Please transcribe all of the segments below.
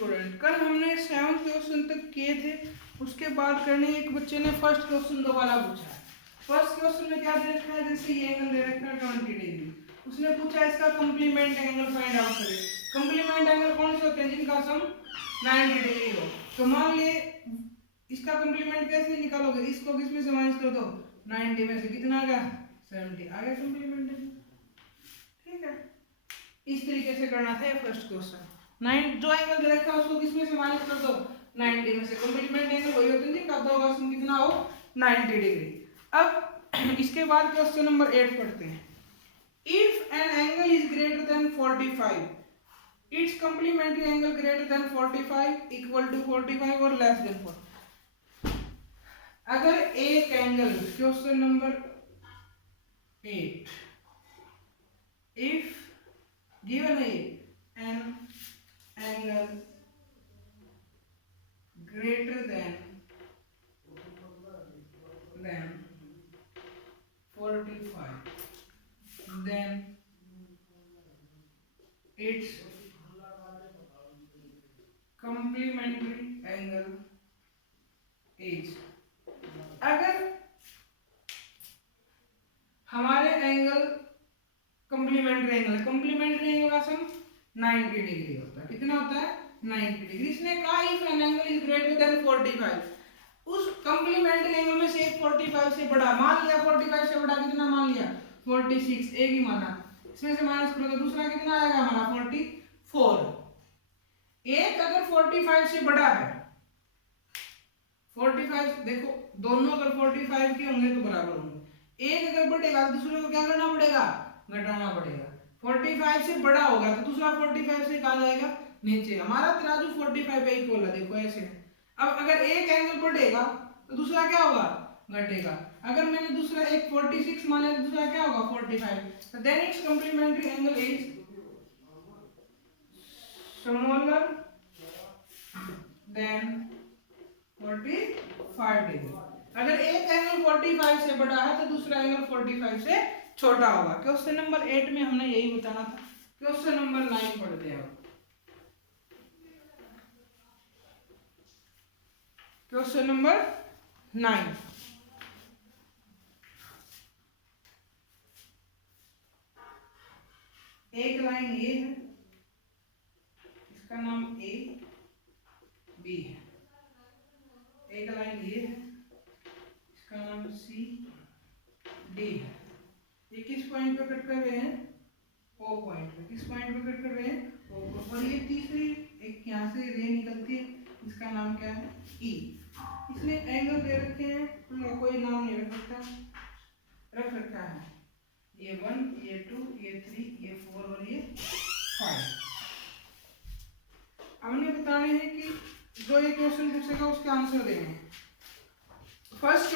Student, कल हमने 7th question तक किए थे, उसके बाद करने एक बच्चे ने फर्स्ट क्वेश्चन दोबारा पूछा है। फर्स्ट क्वेश्चन में क्या दे रखा है, जैसे ये एंगल दे रखा है 20 डिग्री, उसने पूछा इसका कंप्लीमेंट एंगल फाइंड आउट करें। कंप्लीमेंट एंगल कौन से होते हैं जिनका सम 90 डिग्री हो। तो मान लिए इसका कंप्लीमेंट कैसे निकालोगे, इसको किसमें से माइनस कर दो, 90 में से कितना आ गया 70 आ गया कंप्लीमेंट एंगल। ठीक है, इस तरीके से करना था ये फर्स्ट क्वेश्चन। 9 जो एंगल दे रखा है उसको किसमें से माइनस कर दो, 90 में से। कंप्लीमेंट एंगल वही होते हैं जिनका दो का सम कितना हो 90 डिग्री। अब इसके बाद क्वेश्चन नंबर 8 पढ़ते हैं। If an angle is greater than 45, it's complementary angle greater than 45 equal to 45 और लेस देन 40। अगर एक angle, question number 8, if given an angle greater than 45, then its complementary angle is, अगर हमारे angle complementary angle है, complementary angle का सम 90 degree होता है। कितना होता है 90 डिग्री। इसने कहा if an angle is greater than 45, उस कंप्लीमेंट्री एंगल में से एक 45 से बड़ा, मान लिया 45 से बड़ा कितना, मान लिया 46, एक ही माना, इसमें से माइनस करो तो दूसरा कितना आएगा हमारा 44। एक अगर 45 से बड़ा है, 45 देखो दोनों अगर 45 के होंगे तो बराबर होंगे, एक अगर बढ़ेगा तो दूसरे को क्या करना पड़ेगा, घटाना पड़ेगा। 45 से बड़ा होगा तो दूसरा 45 से कहाँ जाएगा, नीचे। हमारा तराजू 45 पे इक्वल है, देखो ऐसे। अब अगर एक एंगल बढ़ेगा तो दूसरा क्या होगा, घटेगा। अगर मैंने दूसरा एक 46 माने तो दूसरा क्या होगा 45, तो then it's complementary angle is smaller than 45 degree. अगर एक एंगल 45 से बड़ा है तो दूसरा एंगल 45 से छोटा होगा। क्वेश्चन नंबर 8 में हमने यही बताना था। क्वेश्चन नंबर 9 पढ़ते हैं। क्वेश्चन नंबर 9, एक लाइन ये है, इसका नाम ए बी है। एक लाइन ये है, इसका नाम सी डी है। ये किस पॉइंट पे कट कर रहे हैं, ओ पॉइंट पे। किस पॉइंट पे कट कर रहे हैं, ओ पे। और ये तीसरी एक यहाँ से रे निकलती है, इसका नाम क्या है, ई। इसने एंगल दे रखे हैं, उनका कोई नाम नहीं रख रखा है। ये 1, ये 2, ये 3, ये 4 और ये 5। हमने बताने हैं कि जो ये क्वेश्चन पूछेगा उसके आंसर देने हैं। फर्स्ट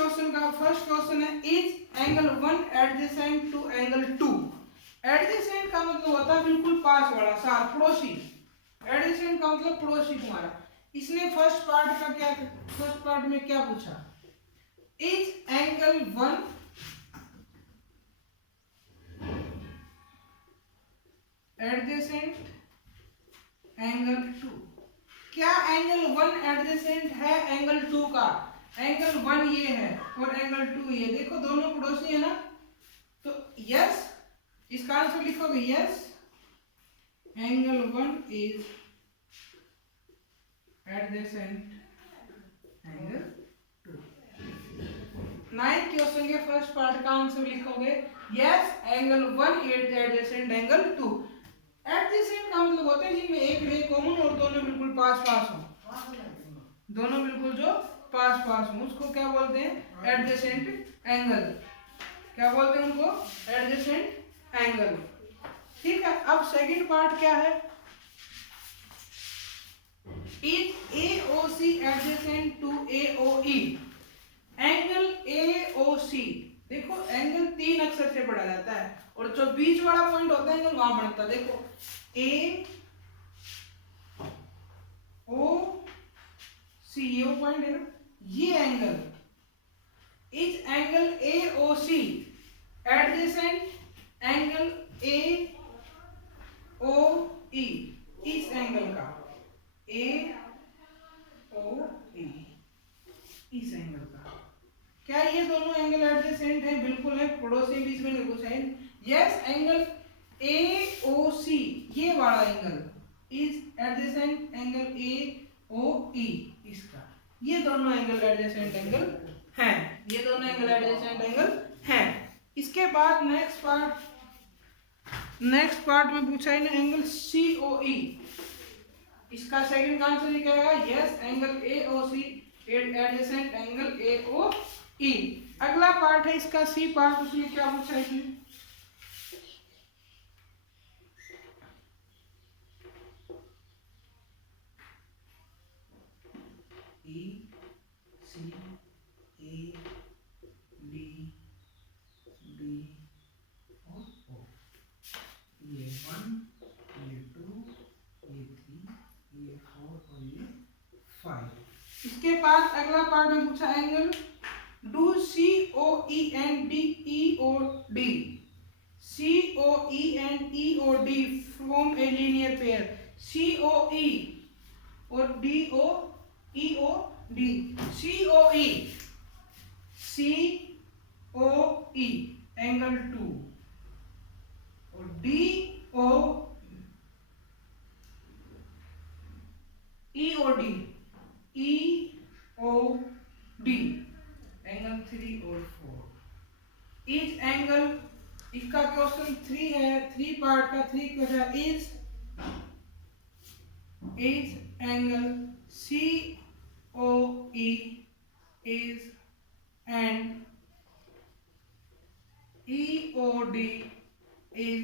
क्वेश्चन है is angle 1 adjacent to angle 2। Adjacent का मतलब होता है बिल्कुल पास वाला, साथ, पड़ोसी। एडजेसेंट का मतलब पड़ोसी तुम्हारा। इसने फर्स्ट पार्ट में क्या पूछा, इज एंगल 1 एडजेसेंट एंगल 2। क्या एंगल 1 एडजेसेंट है एंगल 2 का। एंगल 1 ये है और एंगल 2 ये, देखो दोनों पड़ोसी है ना। तो यस, इसका आंसर लिखोगे yes, angle 1 is adjacent angle 2। 9th question के फर्स्ट पार्ट का आंसर लिखोगे yes, angle 1 is adjacent angle 2। Adjacent का मतलब होता है जिनमें एक रे कॉमन और दोनों बिल्कुल पास हो, दोनों बिल्कुल जो पास हो, उसको क्या बोलते हैं, एडजेसेंट एंगल। क्या बोलते हैं उनको, एडजेसेंट एंगल। ठीक है, अब सेकंड पार्ट क्या है, is AOC adjacent to AOE। Angle AOC, देखो एंगल 3 अक्षर से पढ़ा जाता है और जो बीच वाला पॉइंट होता है एंगल वहां बनता है। देखो AOC, ये वो पॉइंट है ना, ये angle is angle AOC adjacent angle AOE। इस एंगल का ए ओ ए, इस एंगल का। क्या ये दोनों एंगल एडजेसेंट है? बिल्कुल है, पड़ोसी बीच में नहीं कुछ है। Yes, angle A O C, ये वाला angle is adjacent angle A O E, इसका। ये दोनों एंगल एडजेसेंट एंगल हैं, ये दोनों एंगल एडजेसेंट एंगल हैं। इसके बाद नेक्स्ट पार्ट में पूछा है ना एंगल सी ओ ई, इसका सेकंड का आंसर क्या आएगा? Yes, angle A O C adjacent angle A O E. अगला पार्ट है इसका सी पार्ट, उसमें क्या पूछा है इसमें? ई सी ए बी बी और ओ, ये 1 ये 2 ये 3 ये 4 और ये 5। इसके बाद अगला पार्ट में पूछा angle do C O E and D E O D, C O E and E O D form a linear pair. C O E और D O E O D, C O E, C O E angle 2 और D O E O D, E O D angle 3 और 4। Is angle, इसका question 3 है, 3 part का 3 question. Is angle C O E is and E O D is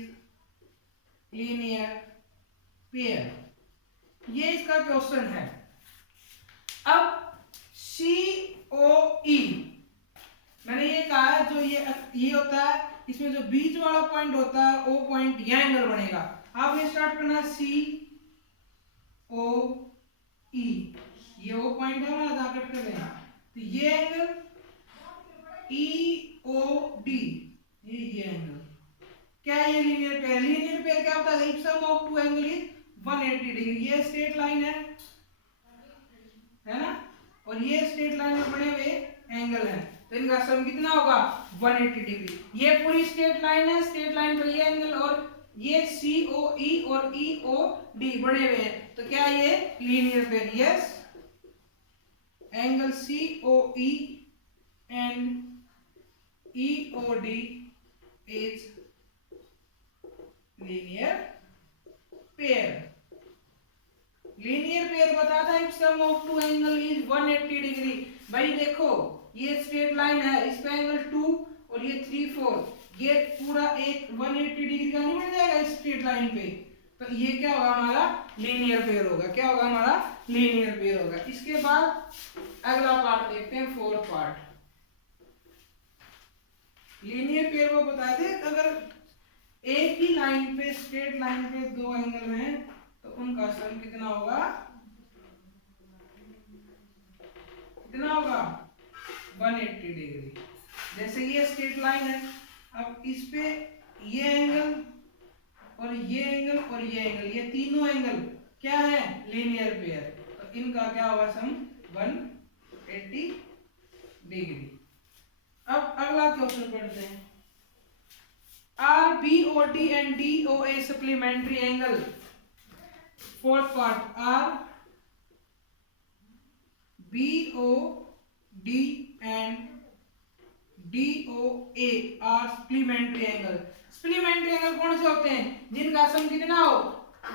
linear pair, ये इसका question है। अब सी O ई, मैंने ये कहा है जो ये होता है, इसमें जो बीच वाला पॉइंट होता है ओ पॉइंट, यह एंगल बनेगा। आपने स्टार्ट करना सी ओ ई, ये ओ पॉइंट है, मैं कट कर देना, तो ये एंगल ई ओ डी, ये एंगल क्या है? ये लीनियर पेयर। लीनियर पेयर क्या होता है? If sum of two angle is 180 degree. ये स्ट्रेट लाइन है ना, और ये स्ट्रेट लाइन में बने हुए एंगल है, तो इनका सम कितना होगा? 180 डिग्री। ये पूरी स्ट्रेट लाइन है, स्ट्रेट लाइन पर ये एंगल और ये सी ओ ई और ई ओ डी बने हुए हैं, तो क्या ये linear pair? Yes, angle C O E and E O D is linear pair. Linear pair बताता है sum of two angle is 180 degree. भाई देखो, ये स्ट्रेट लाइन है, इस पे एंगल 2 और ये 3 4, ये पूरा एक 180 डिग्री का नहीं बन जाएगा इस स्ट्रेट लाइन पे, तो ये क्या होगा? हमारा लीनियर पेयर होगा। क्या होगा? हमारा लीनियर पेयर होगा। इसके बाद अगला पार्ट देखते हैं, फोर्थ पार्ट। लीनियर पेयर वो बताते हैं अगर एक ही लाइन पे, स्ट्रेट लाइन पे दो एंगल हैं तो उनका सम कितना होगा? कितना होगा? 180 डिग्री। जैसे ये स्ट्रेट लाइन है, अब इस पे ये एंगल और ये एंगल और ये एंगल, ये तीनों एंगल क्या है? लीनियर पेयर, तो इनका क्या होगा सम? 180 डिग्री। अब अगला क्वेश्चन पढ़ते हैं। Are B O D and D O A supplementary angle. Fourth part, are B O D and D O A are supplementary angle. Supplementary angle कौन से होते हैं? जिनका सम कितना हो?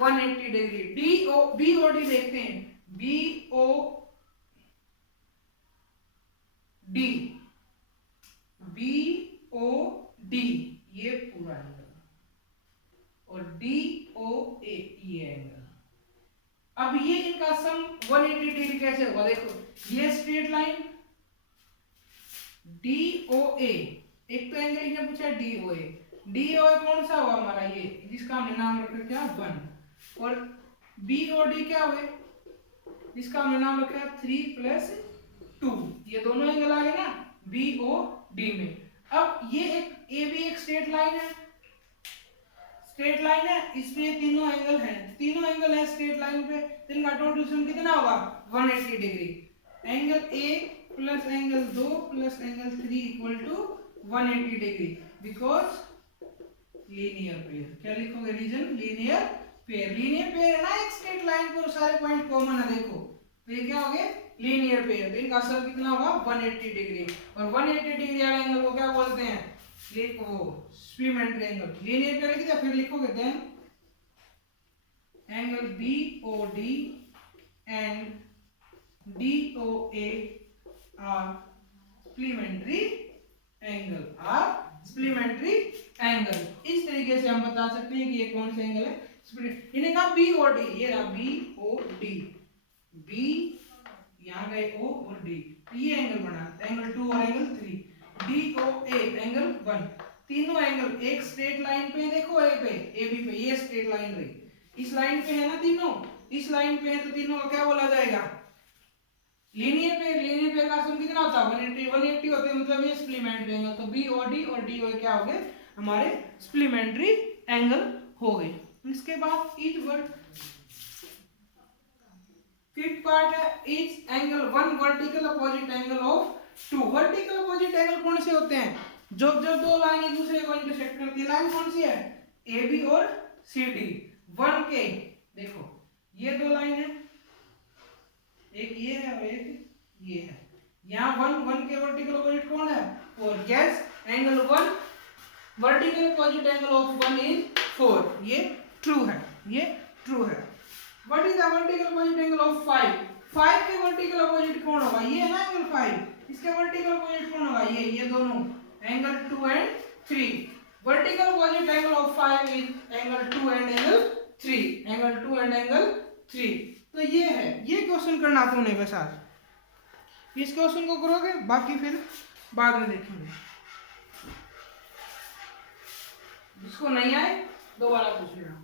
180 degree. D O B O D देखते हैं, B O D, B O D ये पूरा एंगल और डी ओ ए ये एंगल। अब ये इनका सम 180 डिग्री कैसे होगा? देखो, ये स्ट्रेट लाइन डी ओ ए, एक तो एंगल इन्हें पूछा डी ओ ए, डी ओ ए कौन सा हुआ हमारा? ये जिसका हमने नाम रखा क्या? 1। और बी ओ डी क्या हुए? जिसका हमने नाम रखा 3 + 2, ये दोनों एंगल आ गए ना बी ओ डी में। अब ये एक ए भी एक स्ट्रेट लाइन है, स्ट्रेट लाइन है, इसमें तीनों एंगल हैं, तीनों एंगल है स्ट्रेट लाइन पे, तो इनका टोटल सम कितना होगा 180 degree. Angle A plus angle 2 plus angle 3 equal to 180 degree because linear pair. क्या लिखोगे reason linear pair. Linear pair है ना, एक स्ट्रेट लाइन पर सारे पॉइंट कॉमन है देखो, तो ये क्या हो गया लीनियर पेयर। तो इनका सर कितना होगा 180 डिग्री। और 180 डिग्री वाले एंगल को क्या बोलते हैं, लिखो सप्लीमेंट्री एंगल। लीनियर पेयर लिख दिया, फिर लिखोगे then angle BOD and DOA are supplementary angle, are supplementary angle. इस तरीके से हम बता सकते हैं कि ये कौन सा एंगल है। इन्हें कहा BOD, ये रहा BOD, B यहाँ गए O और D, ये एंगल बना एंगल 2 और एंगल 3। DOA एंगल 1, तीनों एंगल एक स्ट्रेट लाइन पे देखो, ए पे AB पे, ये स्ट्रेट लाइन रही, इस लाइन पे है ना तीनों, इस लाइन पे है, तो तीनों को क्या बोला जाएगा लीनियर पेयर। लीनियर पेयर का सम कितना होता है 180 होते हैं, मतलब ये सप्लीमेंट्री एंगल। तो BOD और DOA क्या हो गए हमारे सप्लीमेंट्री एंगल हो गए। इसके बाद ईच वर्ड फिफ्थ पार्ट है each angle one vertical opposite angle of two. Vertical opposite angle कौन से होते हैं, जब जब दो लाइन एक दूसरे को इंटरसेक्ट करती है। लाइन कौन सी है AB और CD। वन के देखो ये दो लाइन है, एक ये है और एक ये है, यहाँ वन के वर्टिकल अपोजिट कौन है 4। Gas angle 1 vertical opposite angle of 1 is 4, ये ट्रू है, ये ट्रू है। What is the vertical opposite angle of 5। 5 के वर्टिकल अपोजिट कौन होगा, ये है ना एंगल 5, इसके वर्टिकल अपोजिट कौन होगा ये दोनों angle 2 and 3। Vertical opposite angle of 5 is angle 2 and angle 3, angle 2 and angle 3। तो ये है, ये क्वेश्चन करना तुमने बस आज इस क्वेश्चन को करोगे, बाकी फिर बाद में देखेंगे। जिसको नहीं आए दोबारा पूछ लेना।